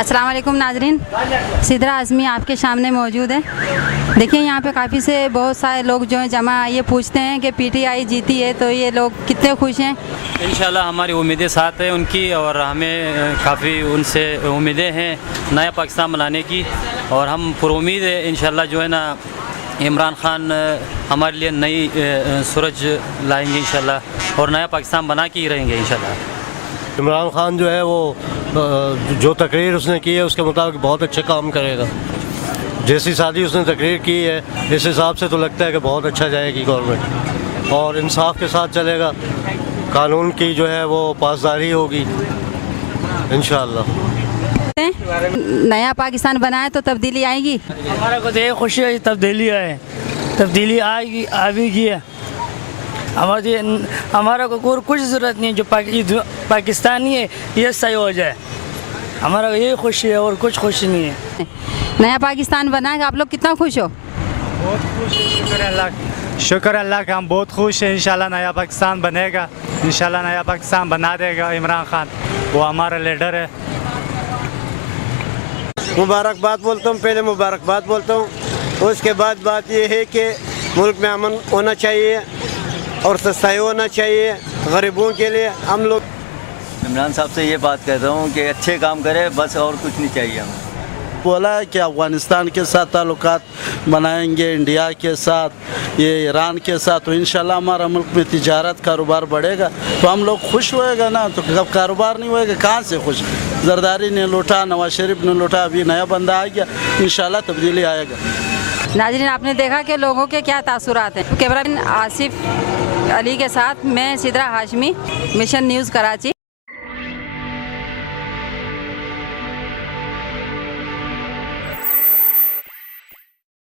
अस्सलाम वालेकुम नाजरीन, सिद्रा आज़मी आपके सामने मौजूद है। देखिए यहाँ पे काफ़ी से बहुत सारे लोग जो हैं जमा, ये पूछते हैं कि पीटीआई जीती है तो ये लोग कितने खुश हैं। इंशाल्लाह हमारी उम्मीदें साथ हैं उनकी, और हमें काफ़ी उनसे उम्मीदें हैं नया पाकिस्तान बनाने की, और हम पुरुमीद है इंशाल्लाह जो है ना इमरान खान हमारे लिए नई सूरज लाएंगे इंशाल्लाह, और नया पाकिस्तान बना के ही रहेंगे इंशाल्लाह। इमरान खान जो है वो जो तकरीर उसने की है उसके मुताबिक बहुत अच्छा काम करेगा। जैसी सादी उसने तकरीर की है इस हिसाब से तो लगता है कि बहुत अच्छा जाएगी गवर्नमेंट, और इंसाफ के साथ चलेगा, कानून की जो है वो पासदारी होगी इंशाअल्लाह। नया पाकिस्तान बनाए तो तब्दीली आएगी। हमारा को तो ये खुशी है, तब्दीली है, तब्दीली आएगी, आएगी है। हमारा को कुछ ज़रूरत नहीं, जो पाकिस्तानी है ये सही हो जाए, हमारा ये खुशी है और कुछ खुशी नहीं है। नया पाकिस्तान बना है, आप लोग कितना खुश हो? बहुत खुश है, शुक्र अल्लाह का, हम बहुत खुश हैं। इंशाल्लाह नया पाकिस्तान बनेगा, इंशाल्लाह नया पाकिस्तान बना देगा इमरान खान, वो हमारा लीडर है। मुबारकबाद बोलता हूँ, पहले मुबारकबाद बोलता हूँ। उसके बाद बात यह है कि मुल्क में अमन होना चाहिए और सस्ताई होना चाहिए गरीबों के लिए। हम लोग इमरान साहब से ये बात कहता हूँ कि अच्छे काम करे, बस और कुछ नहीं चाहिए हमें। बोला है कि अफ़गानिस्तान के साथ ताल्लुकात बनाएंगे, इंडिया के साथ, ये ईरान के साथ, तो इंशाल्लाह हमारा मुल्क में तिजारत कारोबार बढ़ेगा तो हम लोग खुश होएगा ना। तो जब कारोबार नहीं होएगा कहाँ से खुश? जरदारी ने लूटा, नवाज शरीफ ने लूटा, अभी नया बंदा आ गया, इंशाल्लाह तब्दीली आएगा। नाज़रीन आपने देखा कि लोगों के क्या तासुरात हैं। कैमरामैन आसिफ अली के साथ मैं सिद्रा हाशमी, मिशन न्यूज़ कराची।